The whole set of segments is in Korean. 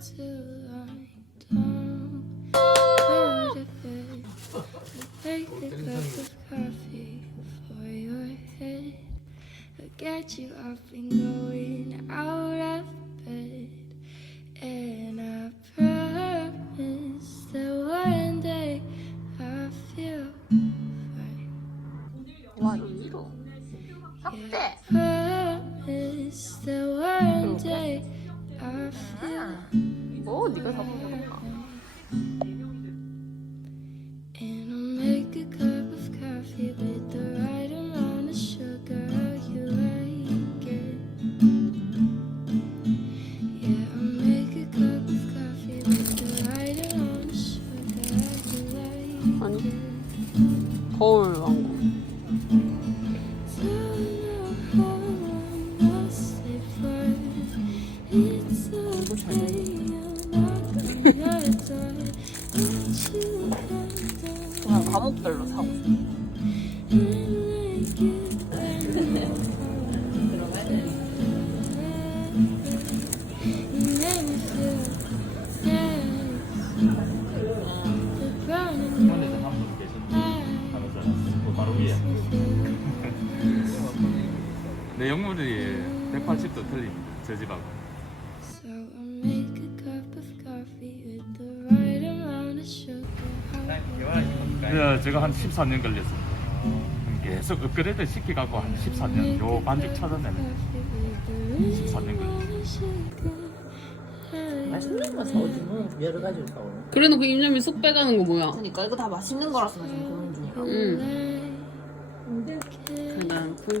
till get you up and going out of bed, and I promise that one day I feel fine. What little? Yeah, promise that one day. I feel 오 네가 다 먹는다 And I'll make a cup 내 영물이 180도 틀립니다 저 집하고 So I'll make a cup of coffee with the right amount of sugar. 네, 제가 한 14년 걸렸습니다 계속 업그레이드 시켜갖고 한 14년 요 반죽 찾아내는 14년 걸렸어요 맛있는 거 사오지 뭐 여러 가지를 사오네 그래놓고 임념이 쑥 빼가는 거 뭐야? 그러니까 이거 다 맛있는 거라서 나 지금 고민 중이야 응. 그냥 그.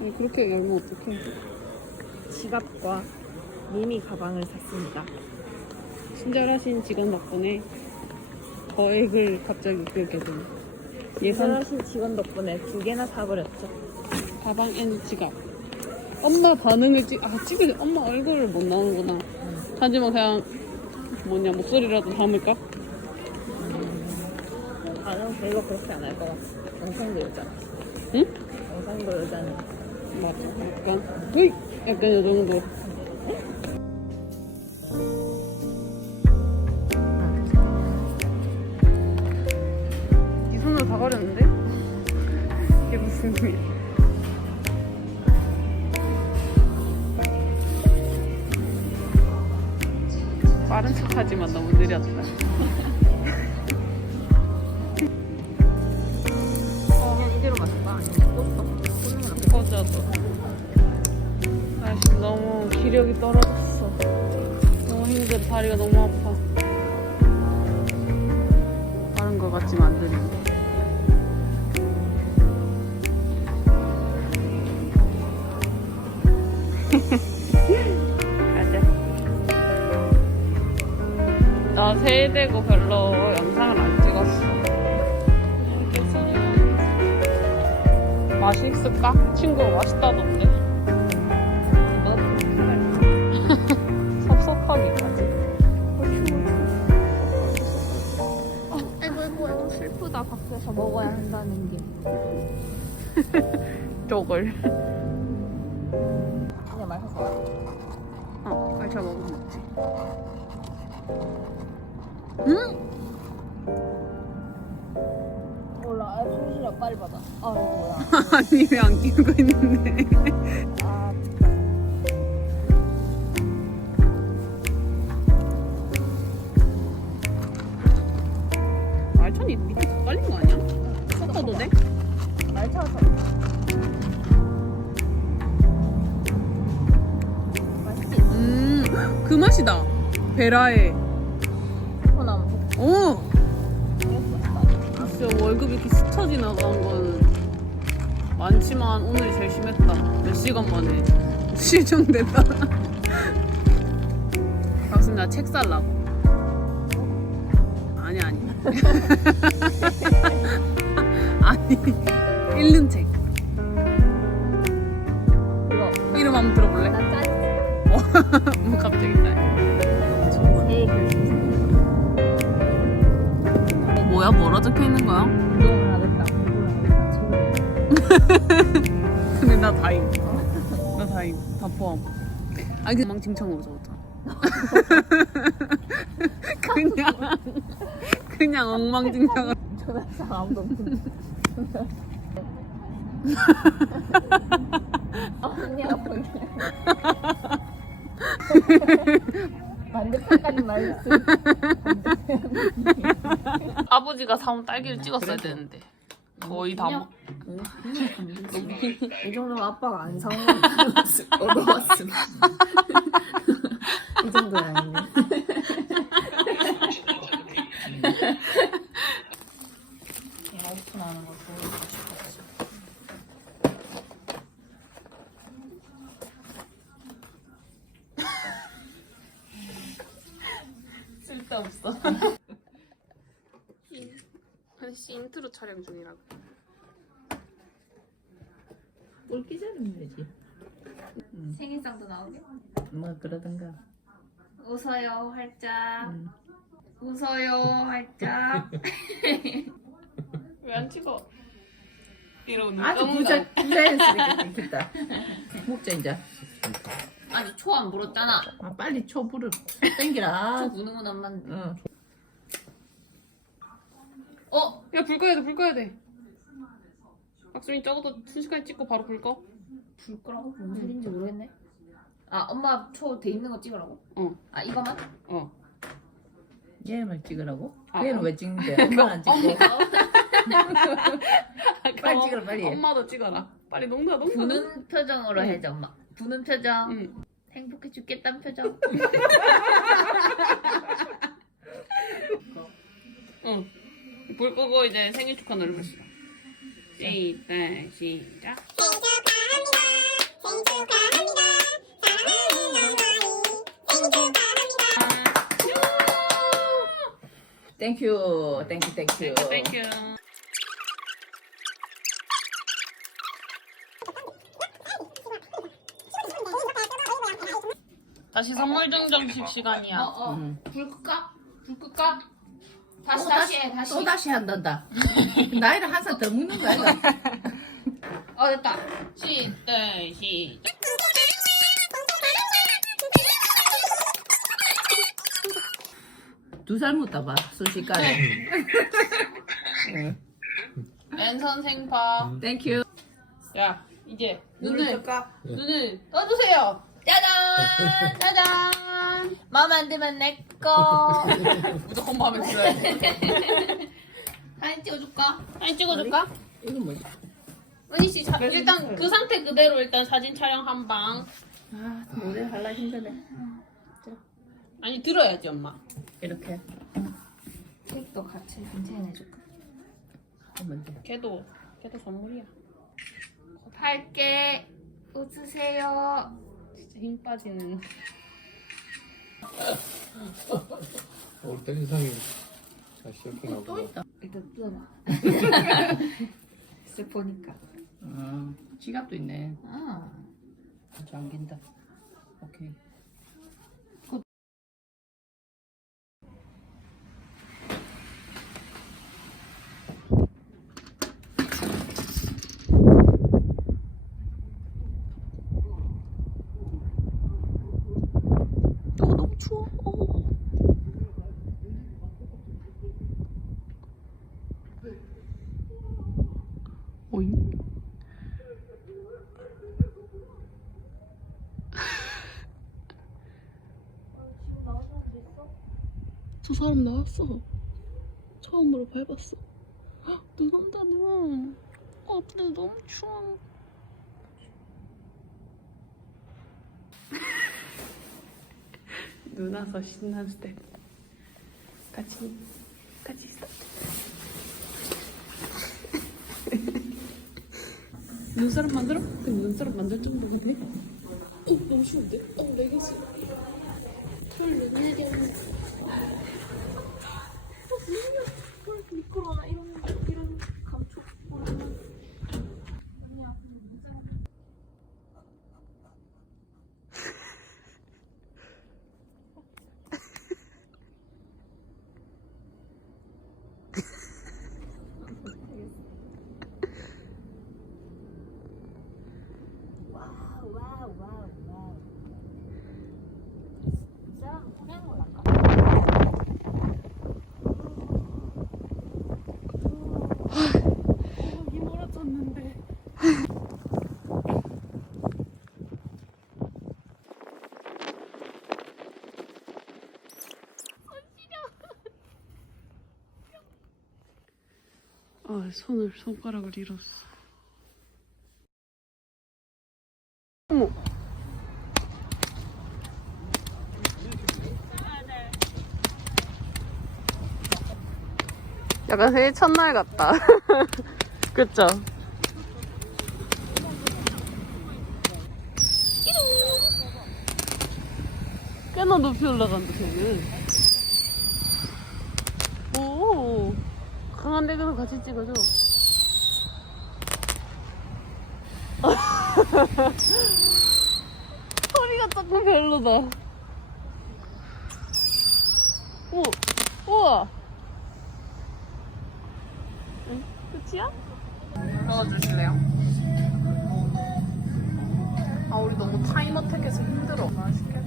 아니 그렇게 열면 어떡해? 지갑과 미미 가방을 샀습니다. 친절하신 직원 덕분에 거액을 갑자기 끌게 된 예산 예산하신 직원 덕분에 두 개나 사버렸죠. 가방 앤 지갑. 엄마 반응을 찍, 아, 찍을, 엄마 얼굴을 못 나오는구나. 하지만 그냥, 뭐냐, 목소리라도 담을까? 별로 그렇게 안 할 것 같아. 영상도 여잖아. 응? 영상도 여자는. 맞아. 약간, 으이! 약간 이 정도. 이 손으로 다 가렸는데? 이게 무슨 일이야? 빠른 척하지만 너무 느렸다. 꺼져도. 아 지금 너무 기력이 떨어졌어. 너무 힘들어. 다리가 너무 아파. 빠른 것 같지만 안 되는데. 가자. 나 세대고 별로 맛있을까? 친구가 맛있다던데. 섭섭하기까지. 아이고 아이고 아이고 슬프다 밖에서 먹어야 한다는 게 쪽을. 그냥 마셔서 어, 알차 먹으면 먹지. 응? 몰라 술 실력 빨리 받아 아 이거 뭐야 아니, 왜 안 끼고 있는데. 아 알차니 밑에 다 깔린 거 아니야? 섞어도 돼? 말차서 맛있지? 음, 그 맛이다. 베라의. 어! 진짜 월급이 이렇게 스쳐 지나간 건 많지만 오늘이 제일 심했다. 몇 시간 만에 실종됐다. 박수님 나책 살라고. 아니 아니. 아니 읽는 책. 이거 이름 한번 들어볼래? 나 짜리 뭐 갑자기 딸. 뭐야 뭐라 적혀 있는 거야? 운동을 근데 나 다임. 나 다임. 다 포함. 아, 그 엉망진창으로 적었잖아. 그냥, 그냥 엉망진창으로. 전화상 아무도 없는데. 언니가 보내. 반대편까지 말했어. 아버지가 사온 딸기를 찍었어야 되는데. 거의 다 먹. 이 정도면 아빠가 안 사온 건 얻어왔음. 이 정도는 아니네. 얘가 오픈하는 거 보여주고 싶었어. 쓸데없어. 한씨 인트로 촬영 중이라고. 꼴기 자르면 되지. 생일상도 나오게. 뭐 그러던가. 웃어요 활짝. 음. 웃어요 활짝. 왜 안 찍어? 이러고 아주 너무 부자 부자연스럽게 찍겠다. 먹자 이제. 아니 초 안 불었잖아. 아 빨리 초 불을 땡기라. 초 부는 건 엄마인데. 응. 어? 야, 불 꺼야 돼, 불 꺼야 돼. 박수민 적어도 순식간에 찍고 바로 불 꺼. 불 끄라고? 뭔 소리인지 모르겠네. 아 엄마 초 돼 있는 거 찍으라고? 어, 아 이거만? 어. 얘만 찍으라고? 아, 얘는 어. 왜 찍는데? 엄마는 안 찍고. 빨리 찍어라 빨리. 엄마도 찍어라. 빨리 농다, 농다. 부는 표정으로 해줘 엄마. 부는 표정. 응. 행복해 죽겠다는 표정. 응. 불 끄고 이제 생일 축하 노래 시작. 시작, 시작. 땡큐 땡큐 땡큐. 땡큐. 다시 선물 증정식 시간이야. 어어. 응. 불 끌까? 불 끌까? 다시 또 다시 해 다시. 또 다시 한단다. 나이를 한 살 더 먹는 거 아이가? 어 됐다. 시작, 시작. 두살 묻다 봐 순식간에. 왼손 생파. 땡큐. 야, 이제 눈을. 눈을 떠주세요. 짜잔 짜잔. 마음에 안 들면 내 거. 무조건 마음에 들어야 돼. 사진 찍어줄까? 사진 찍어줄까? 이거 뭐지? 은희 씨, 자, 일단 그 상태 그대로 일단 사진 촬영 한 방. 아 모델 할라 힘드네. 아니 들어야지 엄마. 이렇게 케이크도 같이 인체해줄까? 하면 돼. 걔도 걔도 선물이야. 할게. 웃으세요. 진짜 힘 빠지는. 올 때 인상이 잘 시작해가고 또 있다. 일단 뜯어봐. 글쎄 보니까. 아 지갑도 있네. 아. 잠긴다. 오케이. 어 너무 추워. 어. 오잉? 저 사람 나왔어. 처음으로 밟았어. 헉, 눈 온다 눈. 어 근데 너무 추워. 눈 와서 신난 스텝. 같이 같이 있어. 눈사람 만들어? 그 눈사람 만들 정도면 돼? 어, 너무 쉬운데? 어, 레기지. 털 내려. 미 아, 손을 손가락을 잃었어. 어머. 약간 새해 첫날 같다. 그쵸? 꽤나 높이 올라간다, 저는. 오, 강한 데서 같이 찍어줘. 소리가 조금 별로다. 오, 우와. 응? 끝이야? 넣어주실래요? 아, 우리 너무 타이머 택해서 힘들어. 맛있겠다.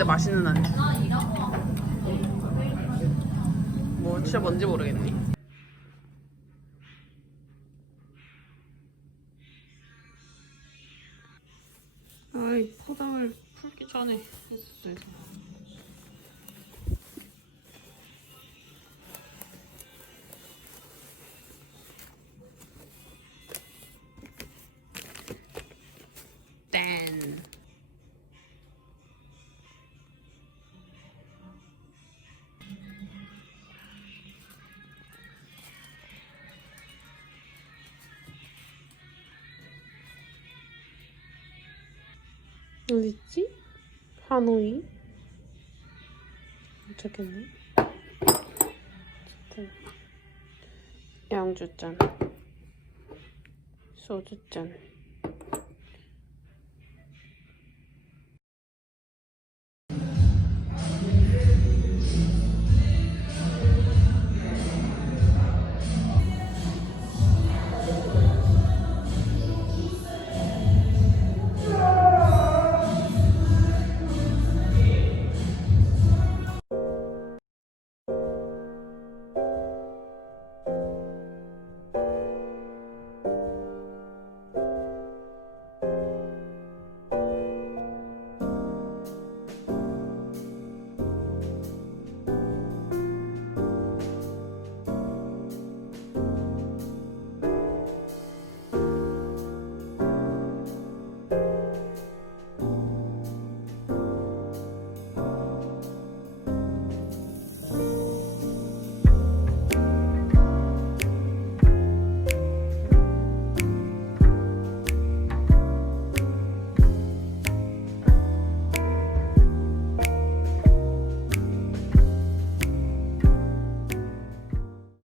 이상한데 맛있는 안주. 뭐 진짜 뭔지 모르겠네. 아이 포장을 풀기 전에 어딨지? 하노이? 도착했네. 어쨌든 양주 짠. 소주 짠.